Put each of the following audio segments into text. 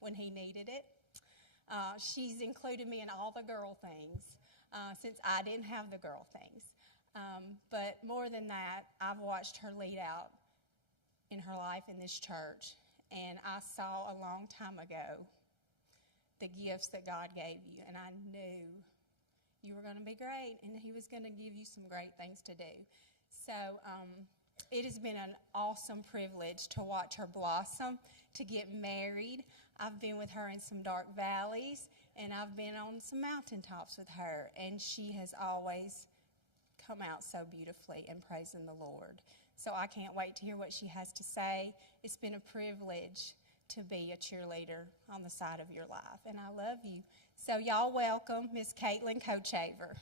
when he needed it. She's included me in all the girl things since I didn't have the girl things. But more than that, I've watched her lead out in her life in this church, and I saw a long time ago the gifts that God gave you, and I knew you were going to be great, and he was going to give you some great things to do. So it has been an awesome privilege to watch her blossom, to get married. I've been with her in some dark valleys, and I've been on some mountaintops with her, and she has always come out so beautifully and praising the Lord. So I can't wait to hear what she has to say. It's been a privilege to be a cheerleader on the side of your life, and I love you. So y'all welcome Miss Caitlin Kochaver.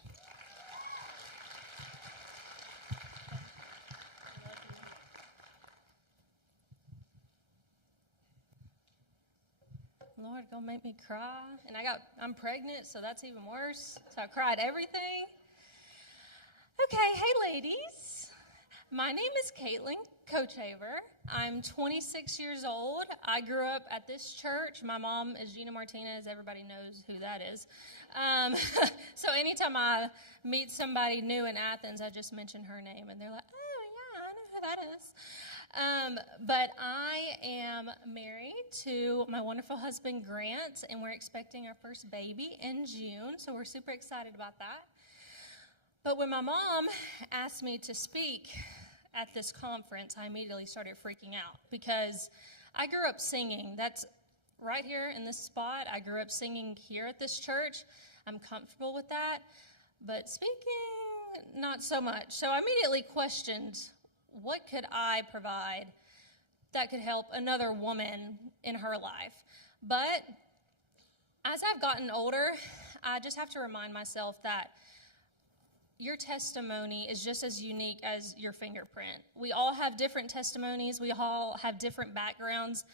Lord, gonna make me cry. And I'm pregnant, so that's even worse. So I cried everything. Okay, hey ladies. My name is Caitlin Kochaver. I'm 26 years old. I grew up at this church. My mom is Gina Martinez. Everybody knows who that is. So anytime I meet somebody new in Athens, I just mention her name, and they're like, oh, yeah, I know who that is. But I am married to my wonderful husband, Grant, and we're expecting our first baby in June, so we're super excited about that. But when my mom asked me to speak at this conference, I immediately started freaking out because I grew up singing. That's right here in this spot. I grew up singing here at this church. I'm comfortable with that. But speaking, not so much. So I immediately questioned, what could I provide that could help another woman in her life? But as I've gotten older, I just have to remind myself that your testimony is just as unique as your fingerprint. We all have different testimonies. We all have different backgrounds.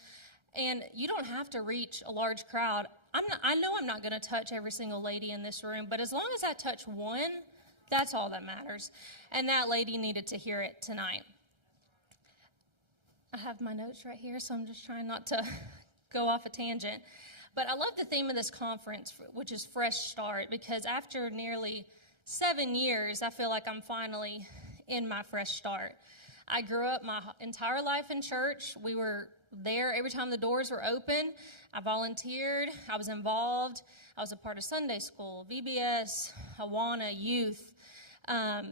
And you don't have to reach a large crowd. I know I'm not going to touch every single lady in this room, but as long as I touch one, that's all that matters. And that lady needed to hear it tonight. I have my notes right here, so I'm just trying not to go off a tangent. But I love the theme of this conference, which is Fresh Start, because after nearly 7 years, I feel like I'm finally in my fresh start. I grew up my entire life in church. We were there every time the doors were open. I volunteered. I was involved. I was a part of Sunday school, VBS, Awana, youth.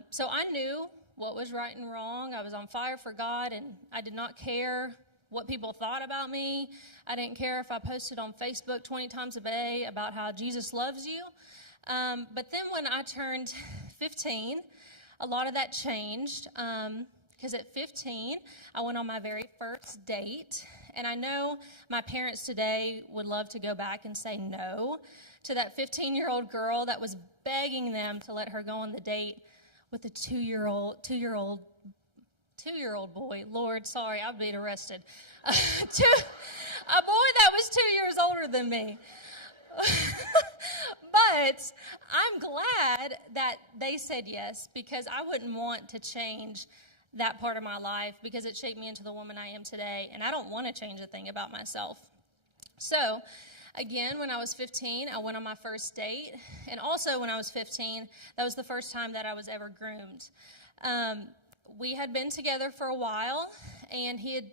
So I knew what was right and wrong. I was on fire for God, and I did not care what people thought about me. I didn't care if I posted on Facebook 20 times a day about how Jesus loves you. But then when I turned 15, a lot of that changed, because at 15, I went on my very first date, and I know my parents today would love to go back and say no to that 15-year-old girl that was begging them to let her go on the date with a two-year-old boy. Lord, sorry, I'd be arrested. A boy that was 2 years older than me. But I'm glad that they said yes, because I wouldn't want to change that part of my life, because it shaped me into the woman I am today, and I don't want to change a thing about myself. So, again, when I was 15, I went on my first date, and also when I was 15, that was the first time that I was ever groomed. We had been together for a while, and he had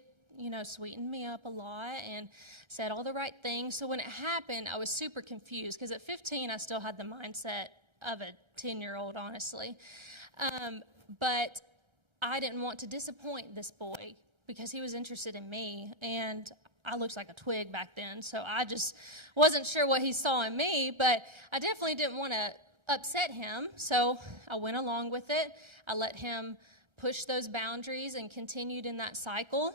sweetened me up a lot and said all the right things. So when it happened, I was super confused, because at 15, I still had the mindset of a 10-year-old, honestly. But I didn't want to disappoint this boy, because he was interested in me, and I looked like a twig back then, so I just wasn't sure what he saw in me, but I definitely didn't want to upset him, so I went along with it. I let him push those boundaries and continued in that cycle.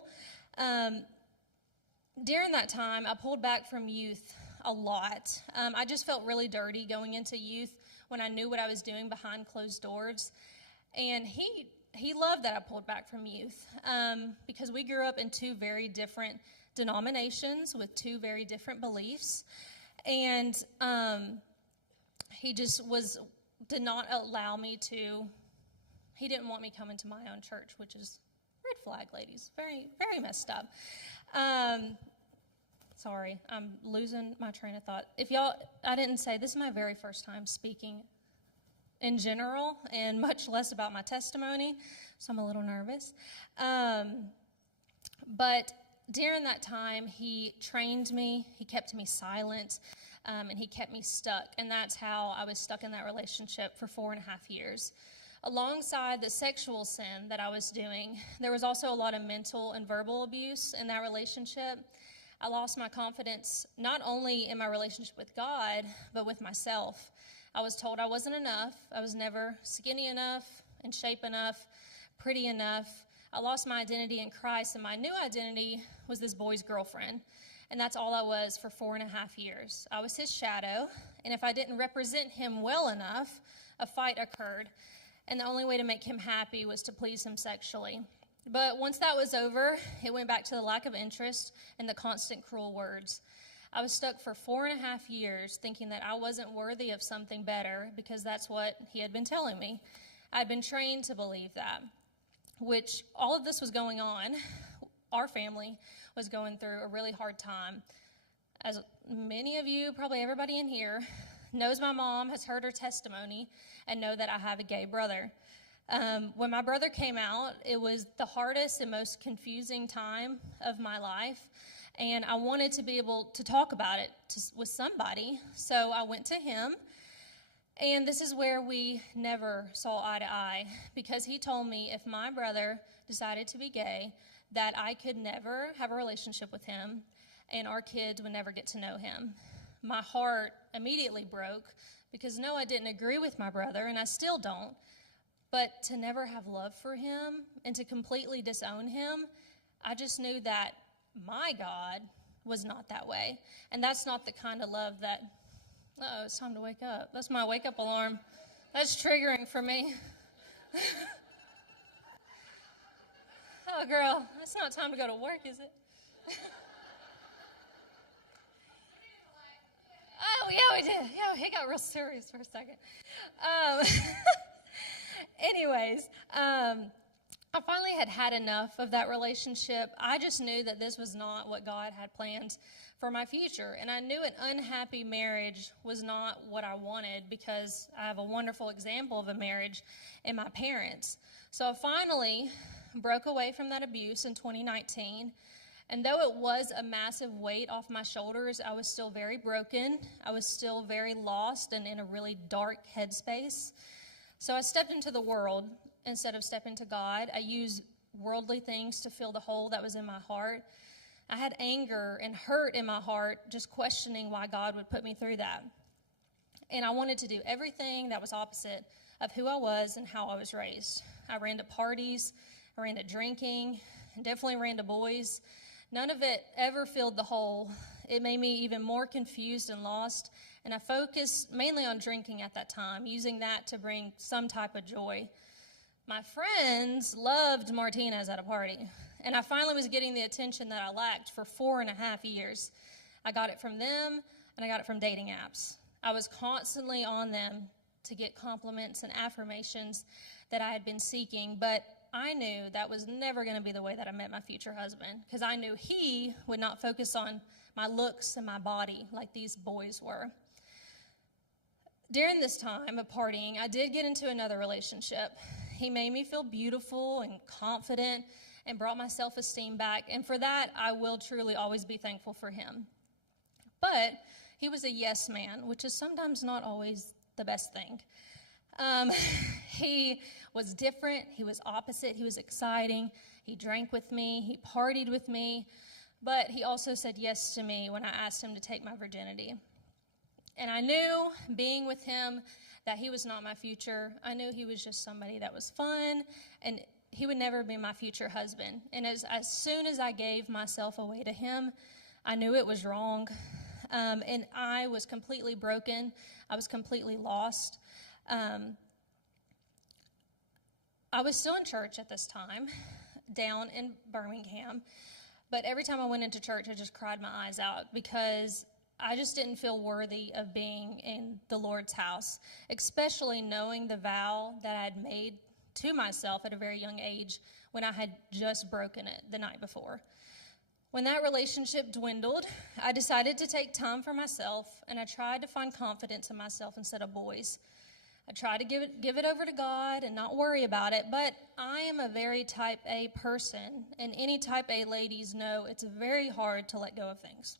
During that time, I pulled back from youth a lot. I just felt really dirty going into youth when I knew what I was doing behind closed doors. And he loved that I pulled back from youth, because we grew up in two very different denominations with two very different beliefs. And he just did not allow me to. He didn't want me coming to my own church, which is red flag, ladies. Very, very messed up. Sorry, I'm losing my train of thought. I didn't say, this is my very first time speaking in general, and much less about my testimony, so I'm a little nervous. But during that time, he trained me, he kept me silent, and he kept me stuck, and that's how I was stuck in that relationship for 4.5 years. Alongside the sexual sin that I was doing, there was also a lot of mental and verbal abuse in that relationship. I lost my confidence not only in my relationship with God, but with myself. I was told I wasn't enough. I was never skinny enough, in shape enough, pretty enough. I lost my identity in Christ, and my new identity was this boy's girlfriend. And that's all I was for 4.5 years. I was his shadow, and if I didn't represent him well enough, a fight occurred. And the only way to make him happy was to please him sexually. But once that was over, it went back to the lack of interest and the constant cruel words. I was stuck for 4.5 years thinking that I wasn't worthy of something better because that's what he had been telling me. I'd been trained to believe that, which all of this was going on. Our family was going through a really hard time. As many of you, probably everybody in here, knows my mom, has heard her testimony, and know that I have a gay brother. When my brother came out, it was the hardest and most confusing time of my life, and I wanted to be able to talk about it with somebody, so I went to him, and this is where we never saw eye to eye, because he told me if my brother decided to be gay, that I could never have a relationship with him, and our kids would never get to know him. My heart immediately broke, because no, I didn't agree with my brother, and I still don't. But to never have love for him and to completely disown him, I just knew that my God was not that way. And that's not the kind of love that, it's time to wake up. That's my wake-up alarm. That's triggering for me. Oh, girl, it's not time to go to work, is it? Oh, yeah, we did. Yeah, he got real serious for a second. Anyways, I finally had enough of that relationship. I just knew that this was not what God had planned for my future. And I knew an unhappy marriage was not what I wanted, because I have a wonderful example of a marriage in my parents. So I finally broke away from that abuse in 2019. And though it was a massive weight off my shoulders, I was still very broken. I was still very lost and in a really dark headspace. So I stepped into the world instead of stepping to God. I used worldly things to fill the hole that was in my heart. I had anger and hurt in my heart, just questioning why God would put me through that. And I wanted to do everything that was opposite of who I was and how I was raised. I ran to parties, I ran to drinking, and definitely ran to boys. None of it ever filled the hole. It made me even more confused and lost, and I focused mainly on drinking at that time, using that to bring some type of joy. My friends loved Martinez at a party, and I finally was getting the attention that I lacked for 4.5 years. I got it from them, and I got it from dating apps. I was constantly on them to get compliments and affirmations that I had been seeking, but I knew that was never going to be the way that I met my future husband, because I knew he would not focus on my looks and my body like these boys were. During this time of partying, I did get into another relationship. He made me feel beautiful and confident and brought my self-esteem back, and for that, I will truly always be thankful for him. But he was a yes man, which is sometimes not always the best thing. He was different, he was opposite, he was exciting, he drank with me, he partied with me, but he also said yes to me when I asked him to take my virginity. And I knew, being with him, that he was not my future. I knew he was just somebody that was fun, and he would never be my future husband. And as soon as I gave myself away to him, I knew it was wrong, and I was completely broken. I was completely lost. I was still in church at this time, down in Birmingham, but every time I went into church, I just cried my eyes out, because I just didn't feel worthy of being in the Lord's house, especially knowing the vow that I had made to myself at a very young age when I had just broken it the night before. When that relationship dwindled, I decided to take time for myself, and I tried to find confidence in myself instead of boys. I tried to give it over to God and not worry about it, but I am a very type A person, and any type A ladies know it's very hard to let go of things.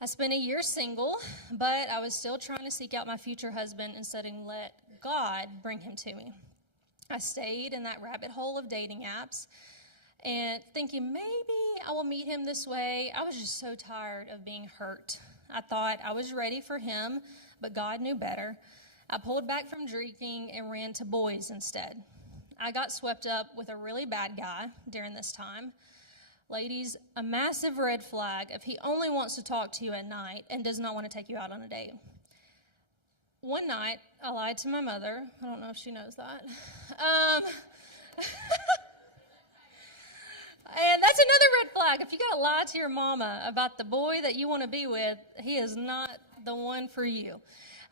I spent a year single, but I was still trying to seek out my future husband instead of let God bring him to me. I stayed in that rabbit hole of dating apps and thinking maybe I will meet him this way. I was just so tired of being hurt. I thought I was ready for him, but God knew better. I pulled back from drinking and ran to boys instead. I got swept up with a really bad guy during this time. Ladies, a massive red flag if he only wants to talk to you at night and does not want to take you out on a date. One night, I lied to my mother. I don't know if she knows that. And that's another red flag. If you got to lie to your mama about the boy that you want to be with, he is not the one for you.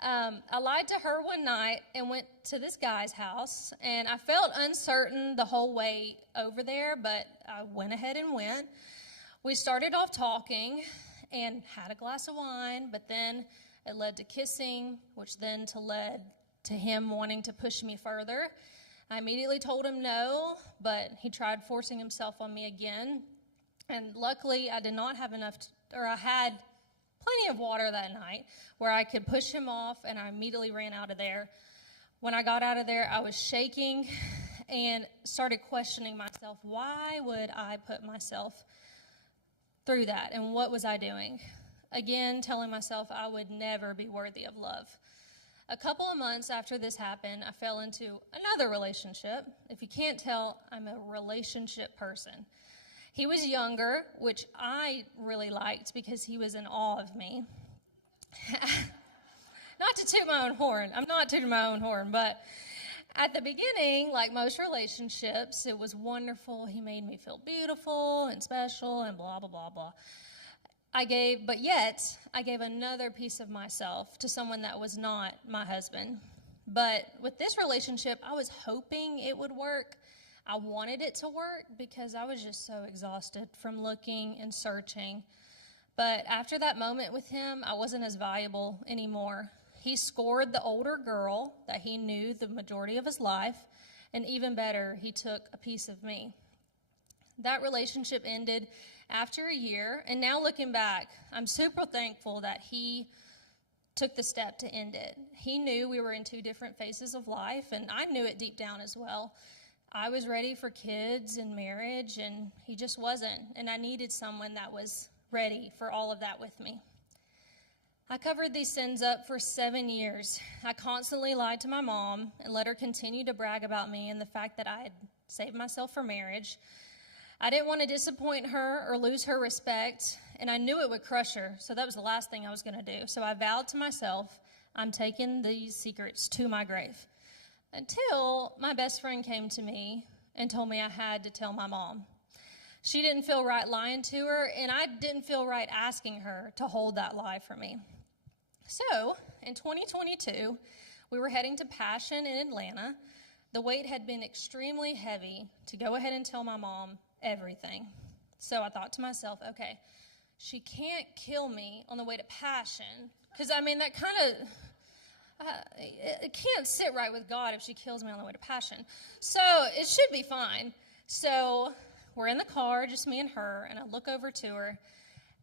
I lied to her one night and went to this guy's house, and I felt uncertain the whole way over there, but I went ahead and went. We started off talking and had a glass of wine, but then it led to kissing, which then led to him wanting to push me further. I immediately told him no, but he tried forcing himself on me again, and luckily I did not have enough, I had plenty of water that night where I could push him off, and I immediately ran out of there. When I got out of there, I was shaking and started questioning myself. Why would I put myself through that, and what was I doing? Again, telling myself I would never be worthy of love. A couple of months after this happened, I fell into another relationship. If you can't tell, I'm a relationship person. He was younger, which I really liked because he was in awe of me. Not to toot my own horn. I'm not tooting my own horn, but at the beginning, like most relationships, it was wonderful. He made me feel beautiful and special and blah, blah, blah, blah. But yet, I gave another piece of myself to someone that was not my husband. But with this relationship, I was hoping it would work. I wanted it to work because I was just so exhausted from looking and searching. But after that moment with him, I wasn't as valuable anymore. He scored the older girl that he knew the majority of his life, and even better, he took a piece of me. That relationship ended after a year, and now looking back, I'm super thankful that he took the step to end it. He knew we were in two different phases of life, and I knew it deep down as well. I was ready for kids and marriage, and he just wasn't, and I needed someone that was ready for all of that with me. I covered these sins up for 7 years. I constantly lied to my mom and let her continue to brag about me and the fact that I had saved myself for marriage. I didn't want to disappoint her or lose her respect, and I knew it would crush her, so that was the last thing I was going to do. So I vowed to myself, I'm taking these secrets to my grave. Until my best friend came to me and told me I had to tell my mom. She didn't feel right lying to her, and I didn't feel right asking her to hold that lie for me. So, in 2022, we were heading to Passion in Atlanta. The weight had been extremely heavy to go ahead and tell my mom everything. So I thought to myself, okay, she can't kill me on the way to Passion, because, that kind of... it can't sit right with God if she kills me on the way to Passion. So it should be fine. So we're in the car, just me and her, and I look over to her,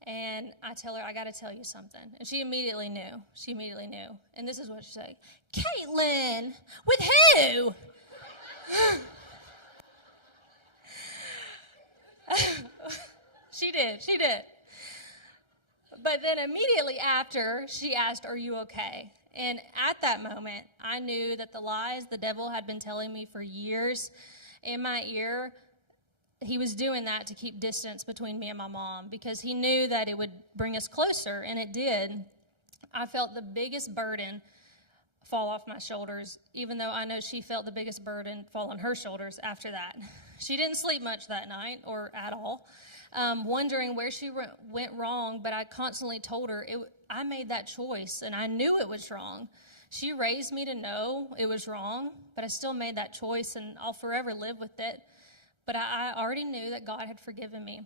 and I tell her, I got to tell you something. And she immediately knew. And this is what she said. Caitlin, with who? She did. But then immediately after, she asked, are you okay? And at that moment, I knew that the lies the devil had been telling me for years in my ear, he was doing that to keep distance between me and my mom because he knew that it would bring us closer, and it did. I felt the biggest burden fall off my shoulders, even though I know she felt the biggest burden fall on her shoulders after that. She didn't sleep much that night or at all, wondering where she went wrong, but I constantly told her I made that choice, and I knew it was wrong. She raised me to know it was wrong, but I still made that choice, and I'll forever live with it. But I already knew that God had forgiven me.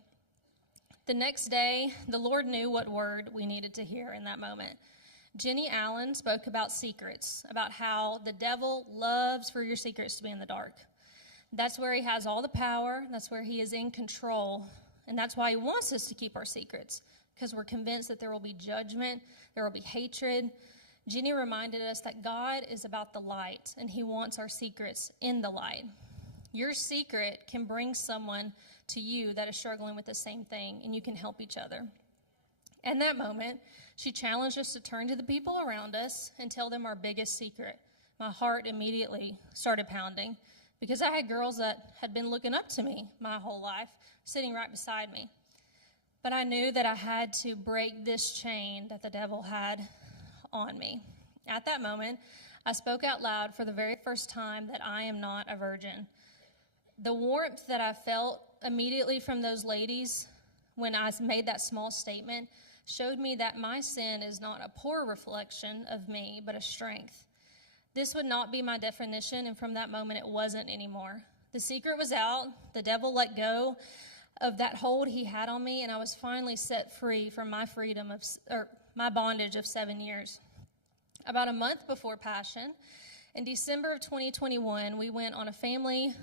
The next day, the Lord knew what word we needed to hear in that moment. Jenny Allen spoke about secrets, about how the devil loves for your secrets to be in the dark. That's where he has all the power. That's where he is in control. And that's why he wants us to keep our secrets, because we're convinced that there will be judgment, there will be hatred. Jenny reminded us that God is about the light, and he wants our secrets in the light. Your secret can bring someone to you that is struggling with the same thing, and you can help each other. In that moment, she challenged us to turn to the people around us and tell them our biggest secret. My heart immediately started pounding because I had girls that had been looking up to me my whole life, sitting right beside me. But I knew that I had to break this chain that the devil had on me. At that moment, I spoke out loud for the very first time that I am not a virgin. The warmth that I felt immediately from those ladies when I made that small statement showed me that my sin is not a poor reflection of me, but a strength. This would not be my definition, and from that moment it wasn't anymore. The secret was out. The devil let go of that hold he had on me, and I was finally set free from my my bondage of 7 years. About a month before Passion, in December of 2021, we went on a family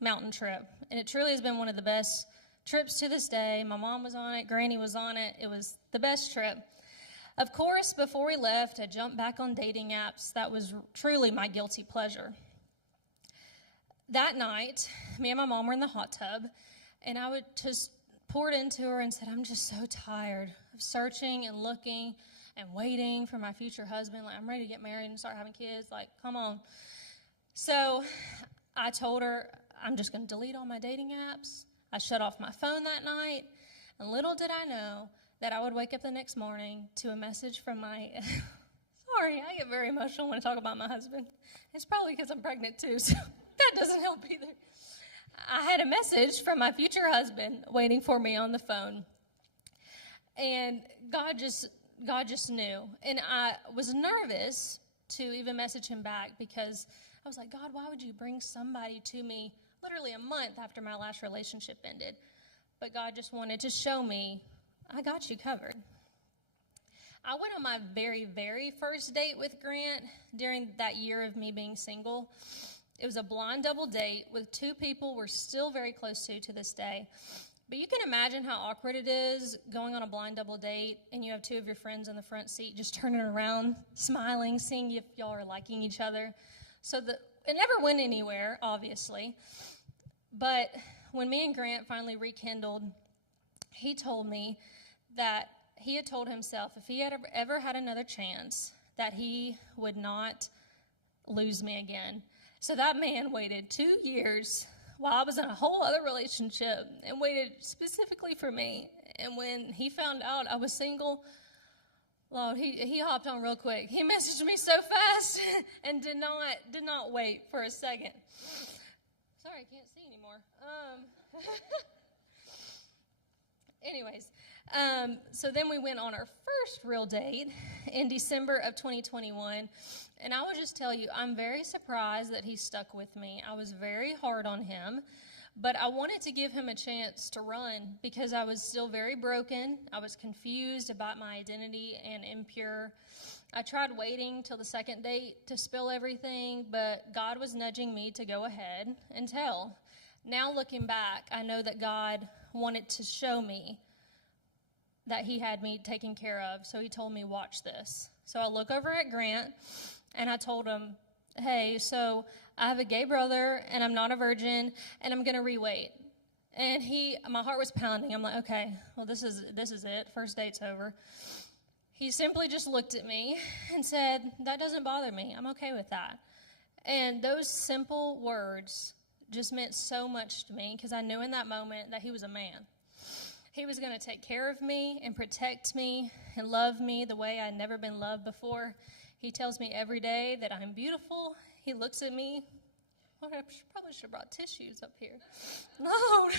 mountain trip, and it truly has been one of the best trips to this day. My mom was on it, Granny was on it. It was the best trip. Of course, before we left, I jumped back on dating apps. That was truly my guilty pleasure. That night, me and my mom were in the hot tub, and I would just poured into her and said, I'm just so tired of searching and looking and waiting for my future husband. Like, I'm ready to get married and start having kids. Like, come on. So I told her, I'm just going to delete all my dating apps. I shut off my phone that night, and little did I know that I would wake up the next morning to a message from my, sorry, I get very emotional when I talk about my husband. It's probably because I'm pregnant too, so that doesn't help either. I had a message from my future husband waiting for me on the phone, and God just knew, and I was nervous to even message him back because I was like, God, why would you bring somebody to me literally a month after my last relationship ended? But God just wanted to show me, I got you covered. I went on my very, very first date with Grant during that year of me being single. It was a blind double date with two people we're still very close to this day. But you can imagine how awkward it is going on a blind double date and you have two of your friends in the front seat just turning around, smiling, seeing if y'all are liking each other. So it never went anywhere, obviously. But when me and Grant finally rekindled, he told me that he had told himself if he had ever had another chance, that he would not lose me again. So that man waited 2 years while I was in a whole other relationship and waited specifically for me. And when he found out I was single, Lord, he hopped on real quick. He messaged me so fast and did not wait for a second. Sorry, I can't see anymore. Anyways, so then we went on our first real date in December of 2021, and I will just tell you, I'm very surprised that he stuck with me. I was very hard on him, but I wanted to give him a chance to run because I was still very broken. I was confused about my identity and impure. I tried waiting till the second date to spill everything, but God was nudging me to go ahead and tell. Now looking back, I know that God wanted to show me that he had me taken care of, so he told me, watch this. So I look over at Grant, and I told him, hey, so I have a gay brother, and I'm not a virgin, and I'm going to re-wait. And my heart was pounding. I'm like, okay, well, this is it. First date's over. He simply just looked at me and said, that doesn't bother me. I'm okay with that. And those simple words just meant so much to me because I knew in that moment that he was a man. He was going to take care of me and protect me and love me the way I'd never been loved before. He tells me every day that I'm beautiful. He looks at me. Well, I probably should have brought tissues up here. No. Oh,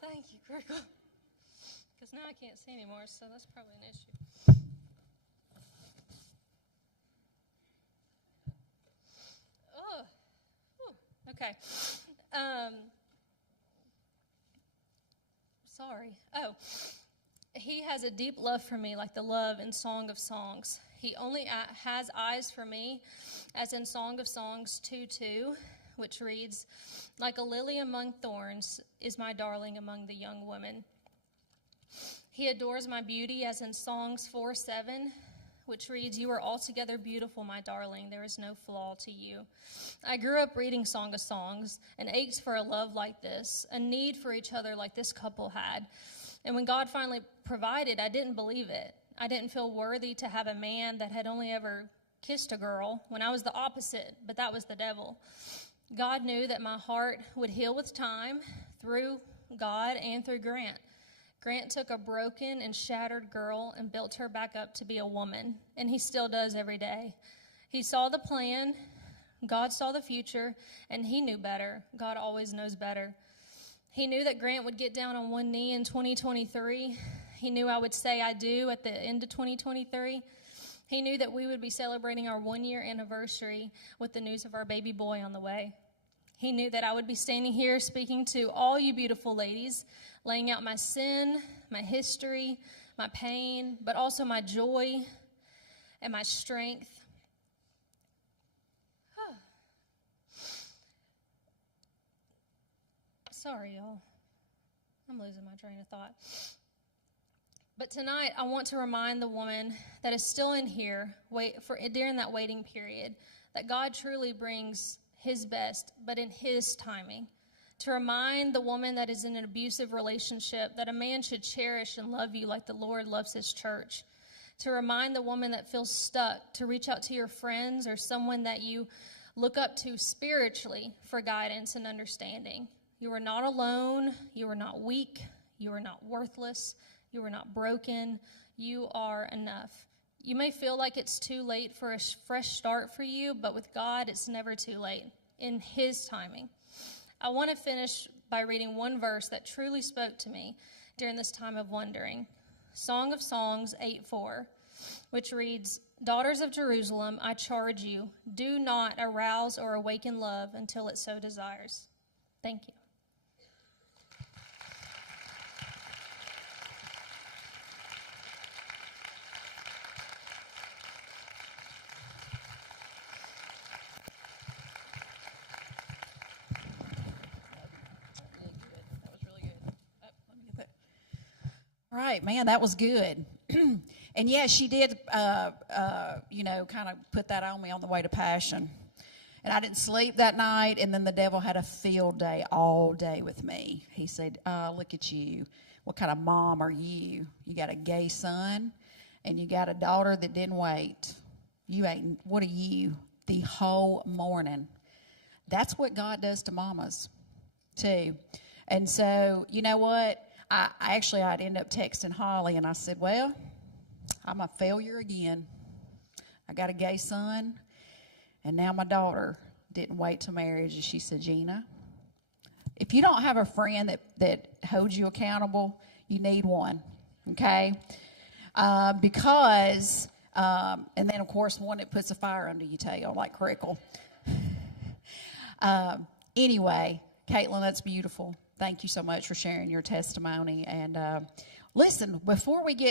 thank you, Crickle. Because now I can't see anymore, so that's probably an issue. Oh, okay. sorry. Oh, he has a deep love for me, like the love in Song of Songs. He only has eyes for me, as in Song of Songs 2:2, which reads, like a lily among thorns is my darling among the young women. He adores my beauty, as in Songs 4:7, which reads, you are altogether beautiful, my darling. There is no flaw to you. I grew up reading Song of Songs and ached for a love like this, a need for each other like this couple had. And when God finally provided, I didn't believe it. I didn't feel worthy to have a man that had only ever kissed a girl when I was the opposite, but that was the devil. God knew that my heart would heal with time through God and through Grant. Grant took a broken and shattered girl and built her back up to be a woman, and he still does every day. He saw the plan, God saw the future, and he knew better. God always knows better. He knew that Grant would get down on one knee in 2023. He knew I would say I do at the end of 2023. He knew that we would be celebrating our 1-year anniversary with the news of our baby boy on the way. He knew that I would be standing here speaking to all you beautiful ladies, laying out my sin, my history, my pain, but also my joy and my strength. Sorry, y'all. I'm losing my train of thought. But tonight, I want to remind the woman that is still in here during that waiting period that God truly brings his best, but in his timing. To remind the woman that is in an abusive relationship that a man should cherish and love you like the Lord loves his church. To remind the woman that feels stuck to reach out to your friends or someone that you look up to spiritually for guidance and understanding. You are not alone. You are not weak. You are not worthless. You are not broken. You are enough. You may feel like it's too late for a fresh start for you, but with God, it's never too late in his timing. I want to finish by reading one verse that truly spoke to me during this time of wondering. Song of Songs 8:4, which reads, Daughters of Jerusalem, I charge you, do not arouse or awaken love until it so desires. Thank you. All right, man, that was good. And yes, she did, kind of put that on me on the way to Passion. And I didn't sleep that night, and then the devil had a field day all day with me. He said, look at you. What kind of mom are you? You got a gay son, and you got a daughter that didn't wait. What are you? The whole morning. That's what God does to mamas, too. And so, you know what? I'd end up texting Holly, and I said, well, I'm a failure again. I got a gay son, and now my daughter didn't wait till marriage. And she said, Gina, if you don't have a friend that holds you accountable, you need one, okay? And then, of course, one that puts a fire under your tail, like Crickle. Anyway, Caitlin, that's beautiful. Thank you so much for sharing your testimony. And listen, before we get